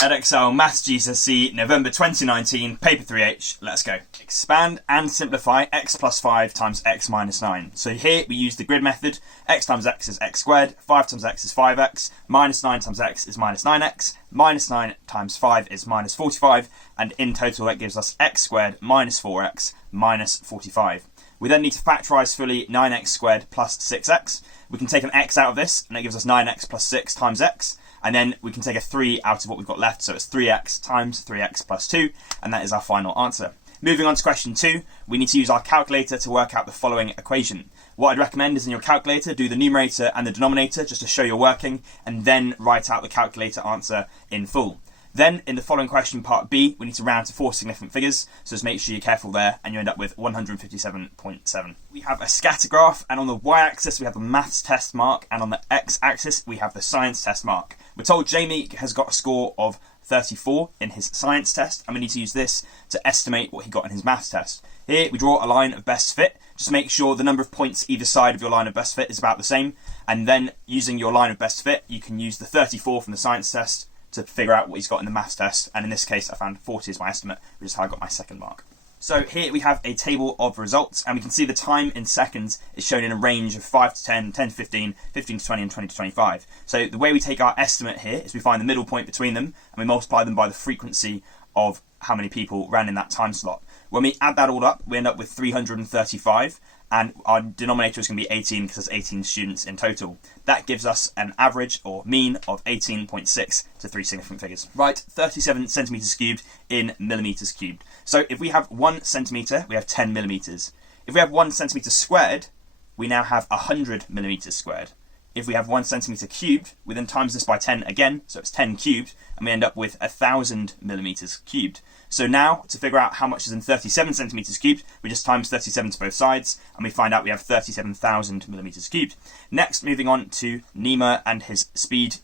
Edexcel Maths GCSE November 2019, Paper 3H. Let's go. Expand and simplify x plus 5 times x minus 9. So here we use the grid method. X times x is x squared, 5 times x is 5x, minus 9 times x is minus 9x, minus 9 times 5 is minus 45, and in total that gives us x squared minus 4x minus 45. We then need to factorise fully 9x squared plus 6x. We can take an x out of this, and that gives us 9x plus 6 times x. And then we can take a 3 out of what we've got left, so it's 3x times 3x plus 2, and that is our final answer. Moving on to question 2, we need to use our calculator to work out the following equation. What I'd recommend is in your calculator, do the numerator and the denominator just to show you're working, and then write out the calculator answer in full. Then, in the following question, part B, we need to round to 4 significant figures, so just make sure you're careful there, and you end up with 157.7. We have a scatter graph, and on the y-axis we have the maths test mark, and on the x-axis we have the science test mark. We're told Jamie has got a score of 34 in his science test, and we need to use this to estimate what he got in his maths test. Here we draw a line of best fit. Just make sure the number of points either side of your line of best fit is about the same, and then using your line of best fit, you can use the 34 from the science test to figure out what he's got in the maths test, and in this case I found 40 as my estimate, which is how I got my second mark. So here we have a table of results, and we can see the time in seconds is shown in a range of 5 to 10, 10 to 15, 15 to 20 and 20 to 25. So the way we take our estimate here is we find the middle point between them and we multiply them by the frequency of how many people ran in that time slot. When we add that all up, we end up with 335, and our denominator is going to be 18 because there's 18 students in total. That gives us an average or mean of 18.6 to 3 significant figures. Right, 37 centimetres cubed in millimetres cubed. So if we have 1 centimetre, we have 10 millimetres. If we have 1 centimetre squared, we now have 100 millimetres squared. If we have 1 centimetre cubed, we then times this by 10 again, so it's 10 cubed, and we end up with 1,000 millimetres cubed. So now, to figure out how much is in 37 centimetres cubed, we just times 37 to both sides, and we find out we have 37,000 millimetres cubed. Next, moving on to Nima and his speed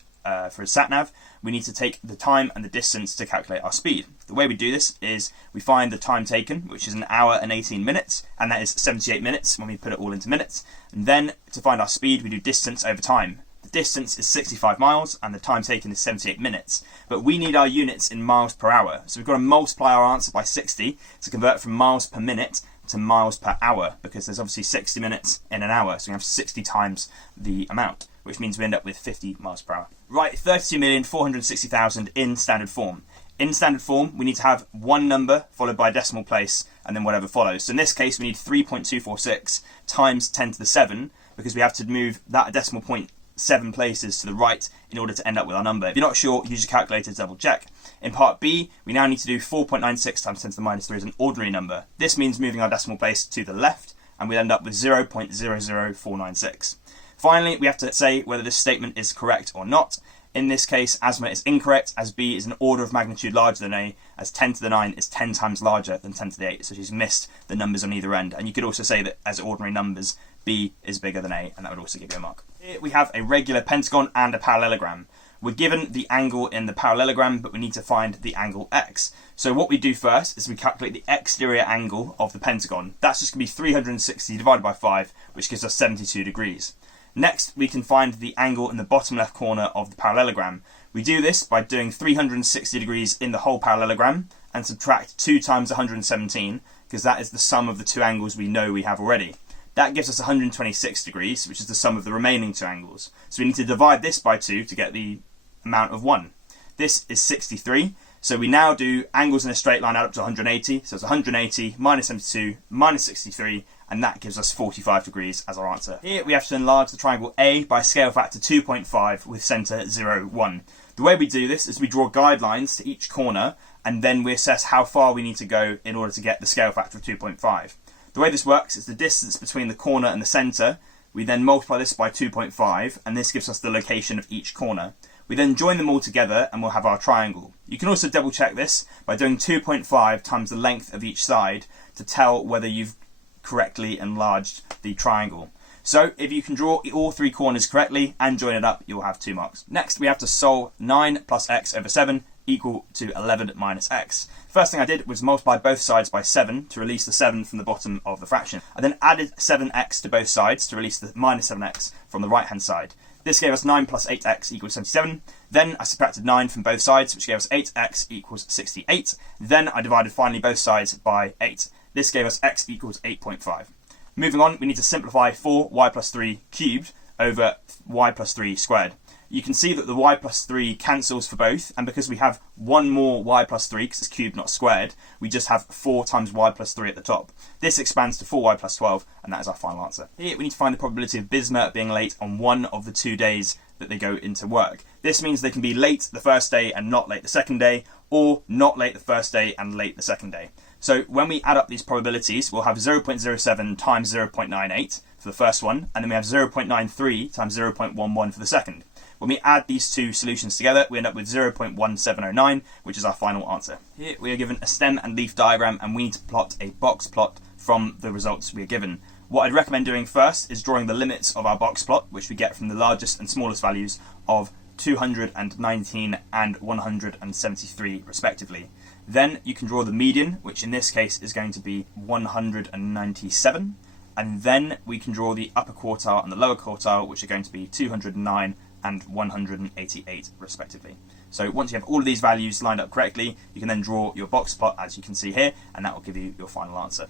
for his sat-nav, we need to take the time and the distance to calculate our speed. The way we do this is we find the time taken, which is 1 hour and 18 minutes, and that is 78 minutes when we put it all into minutes. And then to find our speed, we do distance over time. The distance is 65 miles and the time taken is 78 minutes. But we need our units in miles per hour, so we've got to multiply our answer by 60 to convert from miles per minute to miles per hour, because there's obviously 60 minutes in an hour, so we have 60 times the amount, which means we end up with 50 miles per hour. Right, 32,460,000 in standard form. In standard form, we need to have one number followed by a decimal place and then whatever follows. So in this case, we need 3.246 times 10 to the 7, because we have to move that decimal point 7 places to the right in order to end up with our number. If you're not sure, use your calculator to double check. In part B, we now need to do 4.96 times 10 to the minus 3 as an ordinary number. This means moving our decimal place to the left, and we end up with 0.00496. Finally, we have to say whether this statement is correct or not. In this case, ASMA is incorrect, as B is an order of magnitude larger than A, as 10 to the 9 is 10 times larger than 10 to the 8, so she's missed the numbers on either end. And you could also say that as ordinary numbers, B is bigger than A, and that would also give you a mark. Here we have a regular pentagon and a parallelogram. We're given the angle in the parallelogram, but we need to find the angle X. So what we do first is we calculate the exterior angle of the pentagon. That's just going to be 360 divided by 5, which gives us 72 degrees. Next, we can find the angle in the bottom left corner of the parallelogram. We do this by doing 360 degrees in the whole parallelogram and subtract 2 times 117, because that is the sum of the two angles we know we have already. That gives us 126 degrees, which is the sum of the remaining two angles. So we need to divide this by 2 to get the amount of 1. This is 63. So we now do angles in a straight line out up to 180. So it's 180 minus 72 minus 63, and that gives us 45 degrees as our answer. Here we have to enlarge the triangle A by scale factor 2.5 with centre 0, 1. The way we do this is we draw guidelines to each corner, and then we assess how far we need to go in order to get the scale factor of 2.5. The way this works is the distance between the corner and the centre. We then multiply this by 2.5, and this gives us the location of each corner. We then join them all together and we'll have our triangle. You can also double check this by doing 2.5 times the length of each side to tell whether you've correctly enlarged the triangle. So if you can draw all 3 corners correctly and join it up, you'll have 2 marks. Next, we have to solve 9 plus x over 7 equal to 11 minus x. First thing I did was multiply both sides by 7 to release the 7 from the bottom of the fraction. I then added 7x to both sides to release the minus 7x from the right hand side. This gave us 9 plus 8x equals 77. Then I subtracted 9 from both sides, which gave us 8x equals 68. Then I divided finally both sides by 8. This gave us x equals 8.5. Moving on, we need to simplify 4y plus 3 cubed over y plus 3 squared. You can see that the y plus 3 cancels for both, and because we have one more y plus 3, because it's cubed not squared, we just have 4 times y plus 3 at the top. This expands to 4y plus 12, and that is our final answer. Here we need to find the probability of Bisma being late on one of the 2 days that they go into work. This means they can be late the first day and not late the second day, or not late the first day and late the second day. So when we add up these probabilities, we'll have 0.07 times 0.98 for the first one, and then we have 0.93 times 0.11 for the second. When we add these two solutions together, we end up with 0.1709, which is our final answer. Here we are given a stem and leaf diagram, and we need to plot a box plot from the results we are given. What I'd recommend doing first is drawing the limits of our box plot, which we get from the largest and smallest values of 219 and 173 respectively. Then you can draw the median, which in this case is going to be 197, and then we can draw the upper quartile and the lower quartile, which are going to be 209 and 188 respectively. So once you have all of these values lined up correctly, you can then draw your box plot as you can see here, and that will give you your final answer.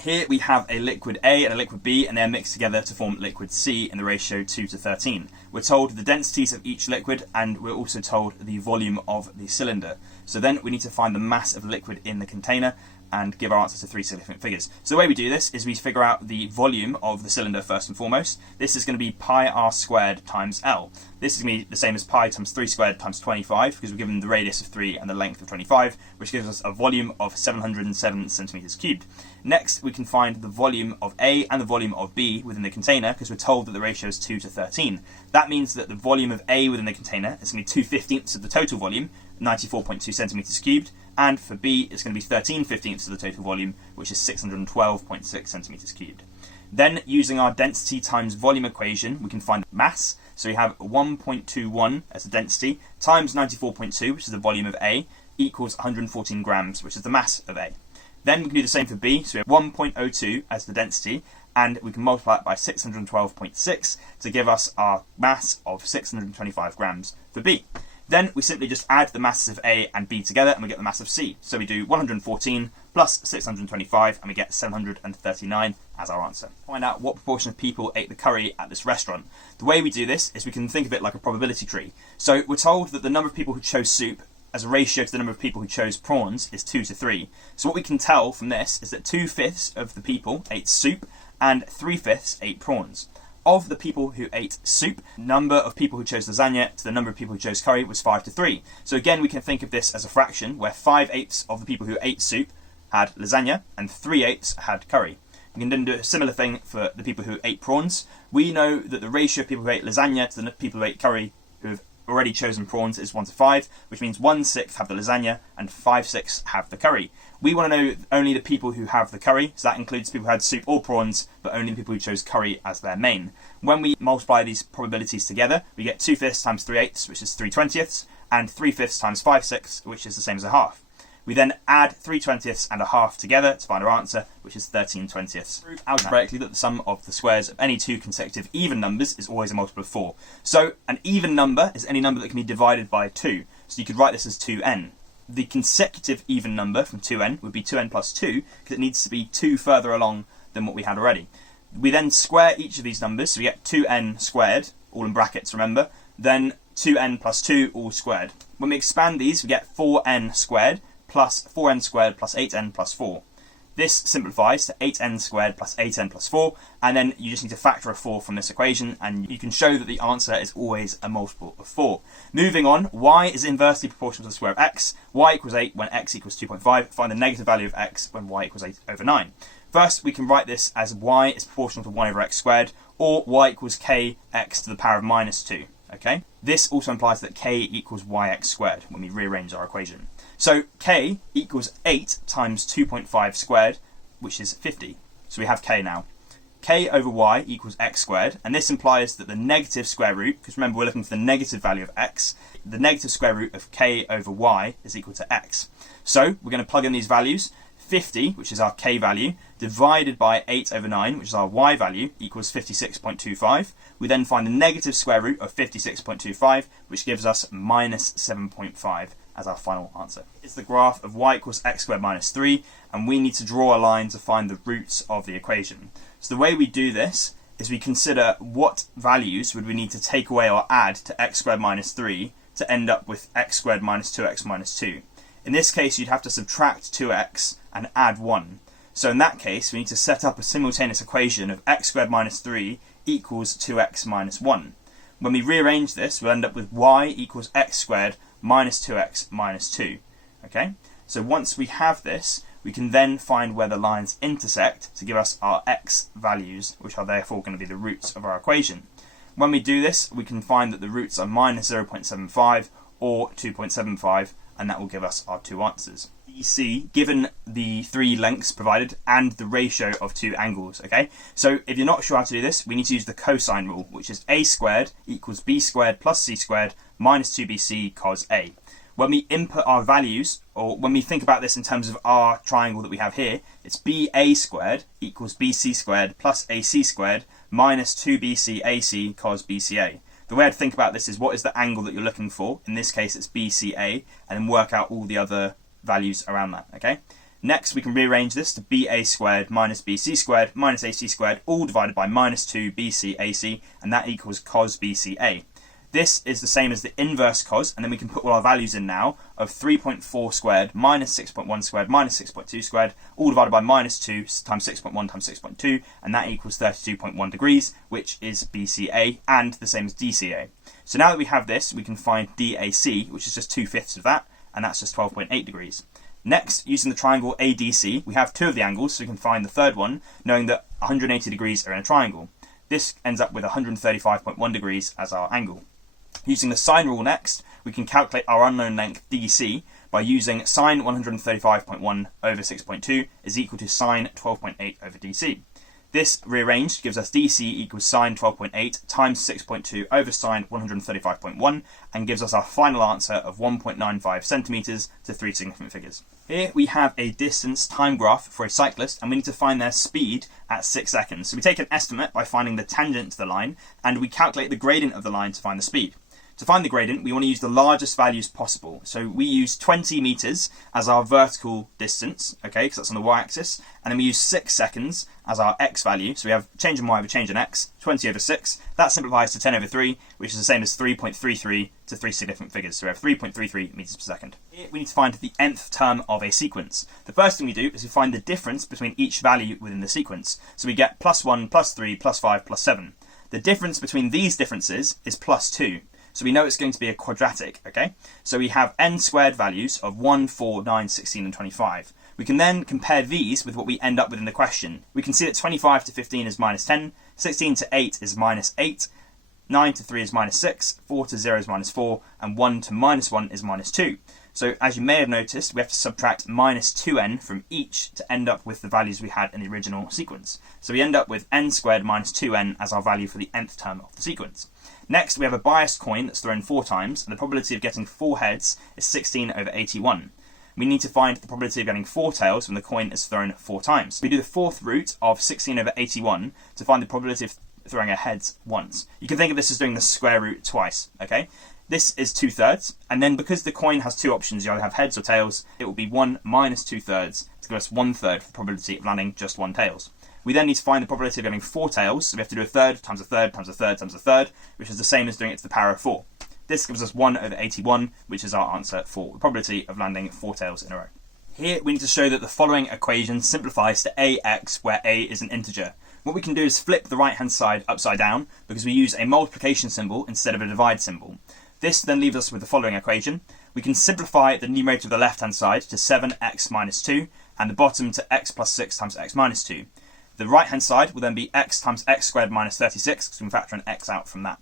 Here we have a liquid A and a liquid B, and they're mixed together to form liquid C in the ratio 2 to 13. We're told the densities of each liquid, and we're also told the volume of the cylinder. So then we need to find the mass of liquid in the container and give our answer to 3 significant figures. So the way we do this is we figure out the volume of the cylinder first and foremost. This is going to be pi r squared times L. This is going to be the same as pi times 3 squared times 25, because we're given the radius of 3 and the length of 25, which gives us a volume of 707 centimeters cubed. Next, we can find the volume of A and the volume of B within the container, because we're told that the ratio is 2 to 13. That means that the volume of A within the container is going to be 2/15 of the total volume, 94.2 centimeters cubed, and for B it's going to be 13/15 of the total volume, which is 612.6 centimeters cubed. Then, using our density times volume equation, we can find mass. So we have 1.21 as the density times 94.2, which is the volume of A, equals 114 grams, which is the mass of A. Then we can do the same for B. So we have 1.02 as the density, and we can multiply it by 612.6 to give us our mass of 625 grams for B. Then we simply just add the masses of A and B together, and we get the mass of C. So we do 114 plus 625, and we get 739 as our answer. Find out what proportion of people ate the curry at this restaurant. The way we do this is we can think of it like a probability tree. So we're told that the number of people who chose soup as a ratio to the number of people who chose prawns is 2 to 3. So what we can tell from this is that 2/5 of the people ate soup and 3/5 ate prawns. Of the people who ate soup, number of people who chose lasagna to the number of people who chose curry was 5 to 3. So again, we can think of this as a fraction where 5/8 of the people who ate soup had lasagna and 3/8 had curry. We can then do a similar thing for the people who ate prawns. We know that the ratio of people who ate lasagna to the people who ate curry who have already chosen prawns is 1 to 5, which means 1/6 have the lasagna and 5/6 have the curry. We want to know only the people who have the curry, so that includes people who had soup or prawns, but only the people who chose curry as their main. When we multiply these probabilities together, we get 2/5 times 3/8, which is 3/20, and 3/5 times 5/6, which is the same as a half. We then add 3/20 and a half together to find our answer, which is 13/20. Prove algebraically that the sum of the squares of any two consecutive even numbers is always a multiple of 4. So an even number is any number that can be divided by 2. So you could write this as 2n. The consecutive even number from 2n would be 2n plus 2, because it needs to be 2 further along than what we had already. We then square each of these numbers, so we get 2n squared, all in brackets, remember, then 2n plus 2, all squared. When we expand these, we get 4n squared plus 4n squared plus 8n plus 4. This simplifies to 8n squared plus 8n plus 4, and then you just need to factor a 4 from this equation, and you can show that the answer is always a multiple of 4. Moving on, y is inversely proportional to the square of x. Y equals 8 when x equals 2.5. Find the negative value of x when y equals 8 over 9. First, we can write this as y is proportional to 1 over x squared, or y equals kx to the power of minus 2. Okay? This also implies that k equals yx squared when we rearrange our equation. So k equals 8 times 2.5 squared, which is 50. So we have k now. K over y equals x squared, and this implies that the negative square root, because remember we're looking for the negative value of x, the negative square root of k over y is equal to x. So we're going to plug in these values. 50, which is our k value, divided by 8 over 9, which is our y value, equals 56.25. we then find the negative square root of 56.25, which gives us minus 7.5 as our final answer. It's the graph of y equals x squared minus 3, and we need to draw a line to find the roots of the equation. So the way we do this is we consider what values would we need to take away or add to x squared minus 3 to end up with x squared minus 2x minus 2. In this case, you'd have to subtract 2x and add 1. So in that case, we need to set up a simultaneous equation of x squared minus 3 equals 2x minus 1. When we rearrange this, we'll end up with y equals x squared minus 2x minus 2. Okay? So once we have this, we can then find where the lines intersect to give us our x values, which are therefore going to be the roots of our equation. When we do this, we can find that the roots are minus 0.75 or 2.75, and that will give us our two answers. BC, given the three lengths provided and the ratio of two angles, okay? So if you're not sure how to do this, we need to use the cosine rule, which is a squared equals b squared plus c squared minus 2bc cos a. When we input our values, or when we think about this in terms of our triangle that we have here, it's ba squared equals bc squared plus ac squared minus 2bc ac cos bca. The way I'd think about this is what is the angle that you're looking for? In this case, it's BCA, and then work out all the other values around that, okay? Next, we can rearrange this to BA squared minus BC squared minus AC squared, all divided by minus 2 BCAC, and that equals cos BCA. This is the same as the inverse cos, and then we can put all our values in now of 3.4 squared minus 6.1 squared minus 6.2 squared, all divided by minus 2 times 6.1 times 6.2, and that equals 32.1 degrees, which is BCA, and the same as DCA. So now that we have this, we can find DAC, which is just 2/5 of that, and that's just 12.8 degrees. Next, using the triangle ADC, we have two of the angles, so we can find the third one, knowing that 180 degrees are in a triangle. This ends up with 135.1 degrees as our angle. Using the sine rule next, we can calculate our unknown length DC by using sine 135.1 over 6.2 is equal to sine 12.8 over DC. This rearranged gives us DC equals sine 12.8 times 6.2 over sine 135.1 and gives us our final answer of 1.95 centimetres to three significant figures. Here we have a distance time graph for a cyclist, and we need to find their speed at 6 seconds. So we take an estimate by finding the tangent to the line, and we calculate the gradient of the line to find the speed. To find the gradient, we want to use the largest values possible. So we use 20 metres as our vertical distance, okay, because that's on the y-axis, and then we use 6 seconds as our x value. So we have change in y over change in x, 20 over 6. That simplifies to 10 over 3, which is the same as 3.33 to three significant figures. So we have 3.33 metres per second. Here we need to find the nth term of a sequence. The first thing we do is we find the difference between each value within the sequence. So we get plus 1, plus 3, plus 5, plus 7. The difference between these differences is plus 2. So we know it's going to be a quadratic, okay? So we have n squared values of 1, 4, 9, 16 and 25. We can then compare these with what we end up with in the question. We can see that 25 to 15 is minus 10, 16 to 8 is minus 8, 9 to 3 is minus 6, 4 to 0 is minus 4, and 1 to minus 1 is minus 2. So as you may have noticed, we have to subtract minus 2n from each to end up with the values we had in the original sequence. So we end up with n squared minus 2n as our value for the nth term of the sequence. Next, we have a biased coin that's thrown 4 times, and the probability of getting 4 heads is 16 over 81. We need to find the probability of getting 4 tails when the coin is thrown 4 times. We do the fourth root of 16 over 81 to find the probability of throwing a heads once. You can think of this as doing the square root twice, okay? This is 2/3, and then because the coin has two options, you either have heads or tails, it will be 1 minus 2/3 to give us 1/3 for the probability of landing just 1 tails. We then need to find the probability of getting 4 tails, so we have to do a third times a third times a third times a third, which is the same as doing it to the power of 4. This gives us 1 over 81, which is our answer for the probability of landing 4 tails in a row. Here we need to show that the following equation simplifies to ax, where a is an integer. What we can do is flip the right hand side upside down, because we use a multiplication symbol instead of a divide symbol. This then leaves us with the following equation. We can simplify the numerator of the left hand side to 7x minus 2, and the bottom to x plus 6 times x minus 2. The right hand side will then be x times x squared minus 36, because we can factor an x out from that.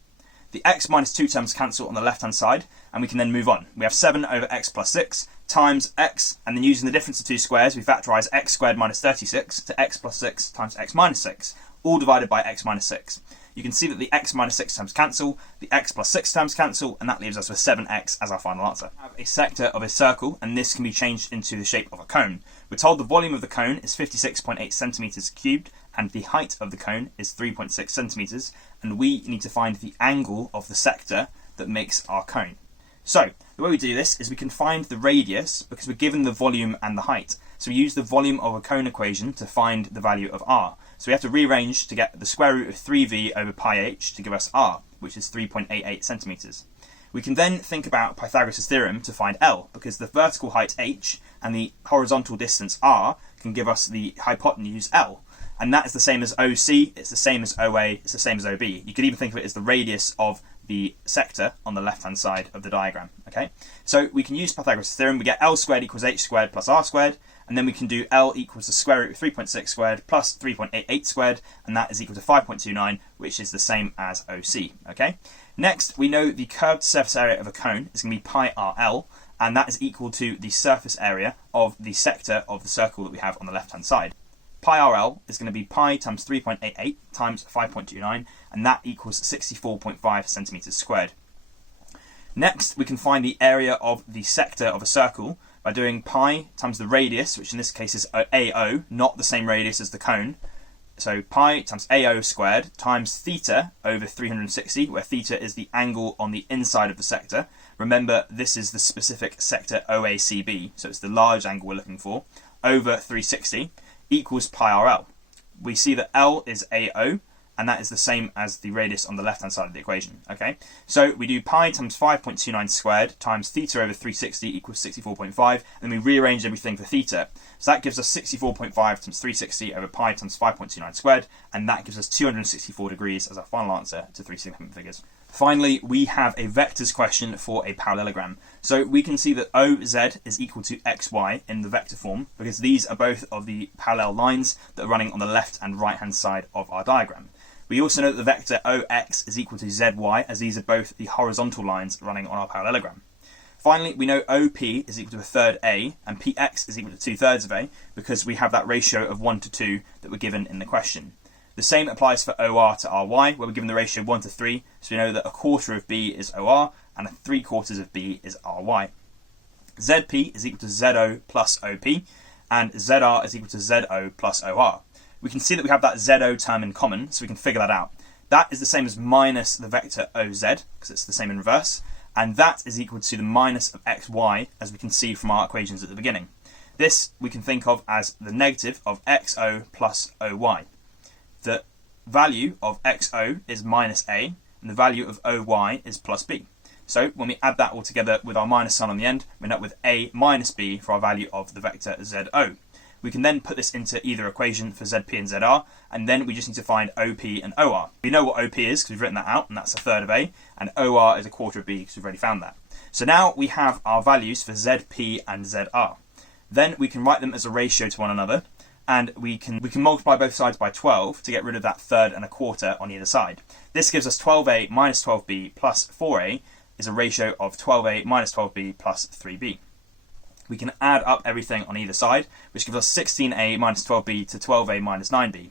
The x minus 2 terms cancel on the left hand side, and we can then move on. We have 7 over x plus 6 times x, and then using the difference of two squares, we factorise x squared minus 36 to x plus 6 times x minus 6, all divided by x minus 6. you can see that the x minus 6 terms cancel, the x plus 6 terms cancel, and that leaves us with 7x as our final answer. We have a sector of a circle, and this can be changed into the shape of a cone. We're told the volume of the cone is 56.8 centimeters cubed, and the height of the cone is 3.6 centimeters, and we need to find the angle of the sector that makes our cone. So, the way we do this is we can find the radius because we're given the volume and the height. So we use the volume of a cone equation to find the value of r. So we have to rearrange to get the square root of 3v over pi h to give us r, which is 3.88 centimeters. We can then think about Pythagoras' theorem to find L, because the vertical height h and the horizontal distance r can give us the hypotenuse L. And that is the same as OC, it's the same as OA, it's the same as OB. You could even think of it as the radius of the sector on the left-hand side of the diagram. Okay, so we can use Pythagoras' theorem. We get L squared equals h squared plus r squared, and then we can do L equals the square root of 3.6 squared plus 3.88 squared, and that is equal to 5.29, which is the same as OC. Okay, next we know the curved surface area of a cone is going to be pi RL, and that is equal to the surface area of the sector of the circle that we have on the left-hand side. Pi RL is going to be pi times 3.88 times 5.29, and that equals 64.5 centimeters squared. Next, we can find the area of the sector of a circle by doing pi times the radius, which in this case is AO, not the same radius as the cone. So pi times AO squared times theta over 360, where theta is the angle on the inside of the sector. Remember, this is the specific sector OACB, so it's the large angle we're looking for, over 360. Equals pi RL. We see that L is AO, and that is the same as the radius on the left-hand side of the equation. Okay, so we do pi times 5.29 squared times theta over 360 equals 64.5, and then we rearrange everything for theta. So that gives us 64.5 times 360 over pi times 5.29 squared, and that gives us 264 degrees as our final answer to three significant figures. Finally, we have a vectors question for a parallelogram. So we can see that OZ is equal to XY in the vector form, because these are both of the parallel lines that are running on the left and right hand side of our diagram. We also know that the vector OX is equal to ZY, as these are both the horizontal lines running on our parallelogram. Finally, we know OP is equal to a third A, and PX is equal to 2/3 of A, because we have that ratio of 1 to 2 that we're given in the question. The same applies for OR to RY, where we're given the ratio 1 to 3, so we know that a quarter of B is OR, and a 3/4 of B is RY. ZP is equal to ZO plus OP, and ZR is equal to ZO plus OR. We can see that we have that ZO term in common, so we can figure that out. That is the same as minus the vector OZ, because it's the same in reverse, and that is equal to the minus of XY, as we can see from our equations at the beginning. This we can think of as the negative of XO plus OY. The value of XO is minus A, and the value of OY is plus B. So when we add that all together with our minus sign on the end, we end up with A minus B for our value of the vector ZO. We can then put this into either equation for ZP and ZR, and then we just need to find OP and OR. We know what OP is because we've written that out, and that's a third of A, and OR is a quarter of B because we've already found that. So now we have our values for ZP and ZR. Then we can write them as a ratio to one another, and we can multiply both sides by 12 to get rid of that third and a quarter on either side. This gives us 12A minus 12B plus 4A is a ratio of 12A minus 12B plus 3B. We can add up everything on either side, which gives us 16A minus 12B to 12A minus 9B.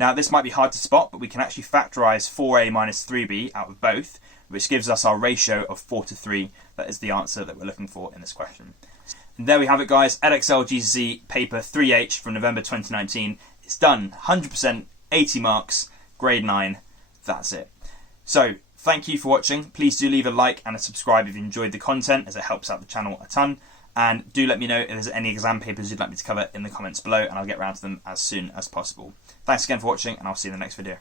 Now this might be hard to spot, but we can actually factorise 4A minus 3B out of both, which gives us our ratio of 4 to 3. That is the answer that we're looking for in this question. And there we have it, guys. Edexcel GCSE Paper 3H from November 2019. It's done. 100%, 80 marks, grade 9. That's it. So, thank you for watching. Please do leave a like and a subscribe if you enjoyed the content, as it helps out the channel a ton. And do let me know if there's any exam papers you'd like me to cover in the comments below, and I'll get around to them as soon as possible. Thanks again for watching, and I'll see you in the next video.